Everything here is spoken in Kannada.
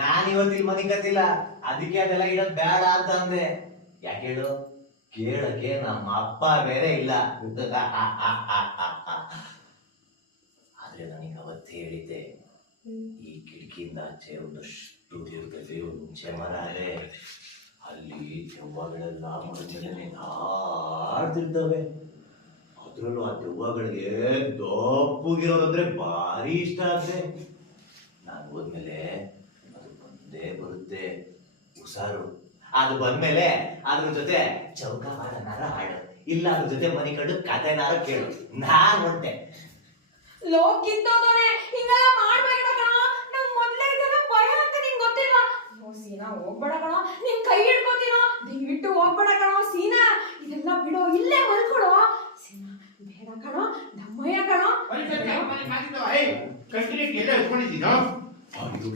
ನಾನ್ ಇವತ್ತಿಲ್ ಮನಿ ಕತ್ತಿಲ್ಲ, ಅದಕ್ಕೆ ಅದೆಲ್ಲ ಇಡೋದ್ ಬೇಡ ಅಂತ ಅಂದೆ. ಯಾಕೆ ಹೇಳು, ಕೇಳಕ್ಕೆ ನಮ್ಮ ಅಪ್ಪ ಬೇರೆ ಇಲ್ಲ. ಆದ್ರೆ ನನಗೆ ಅವತ್ತೇ ಹೇಳಿದ್ದೆ, ಈ ಕಿಟಕಿಯಿಂದ ಆಚೆ ಒಂದಷ್ಟು ದೂರದಲ್ಲಿ ಒಂದು ಹುಂಚೆ ಮರ ಇದೆ, ಅಲ್ಲಿ ದೆವ್ವಗಳೆಲ್ಲ ಮರದಲ್ಲಿ ಆಡ್ತಿರ್ತವೆ. ಅದ್ರಲ್ಲೂ ಆ ದೆವ್ವಗಳಿಗೆ ದಪ್ಪಗಿರೋದಂದ್ರೆ ಭಾರಿ ಇಷ್ಟ ಆಗುತ್ತೆ. ನಾನು ಹೋದ್ಮೇಲೆ ಅದು ಬಂದೇ ಬರುತ್ತೆ, ಹುಷಾರು. ಅದು ಬಂದ್ಮೇಲೆ ಅದ್ರ ಜೊತೆ ಚೌಕಾಬಾರನಾರ ಹಾಡು, ಇಲ್ಲ ಅದ್ರ ಜೊತೆ ಮನಿ ಕಂಡು ಕಥೆನಾರ ಕೇಳು. ನಾನ್ ಹೊಟ್ಟೆ ಲೋಕಿದ್ದೋನೆ ಹಿಂಗೆಲ್ಲ ಮಾಡ್ಬೇಡ ಕಣ. ನಂಗ್ ಮೊದ್ಲೇ ಇದೆಲ್ಲ ಭಯ ಅಂತ ನಿಂಗ್ ಗೊತ್ತಿಲ್ಲ. ಸೀನಾ ಹೋಗ್ಬೇಡ ಕಣ, ನಿನ್ ಕೈ ಹಿಡ್ಕೋತೀನೋ, ದಯವಿಟ್ಟು ಹೋಗ್ಬೇಡ ಕಣ ಸೀನಾ. ಇದೆಲ್ಲ ಬಿಡೋ, ಇಲ್ಲೇ ಮಲ್ಕೊಡೋ ಸೀನಾ. ಬೇಡ ಕಣ, ದಮ್ಮಯ್ಯ ಕಣ.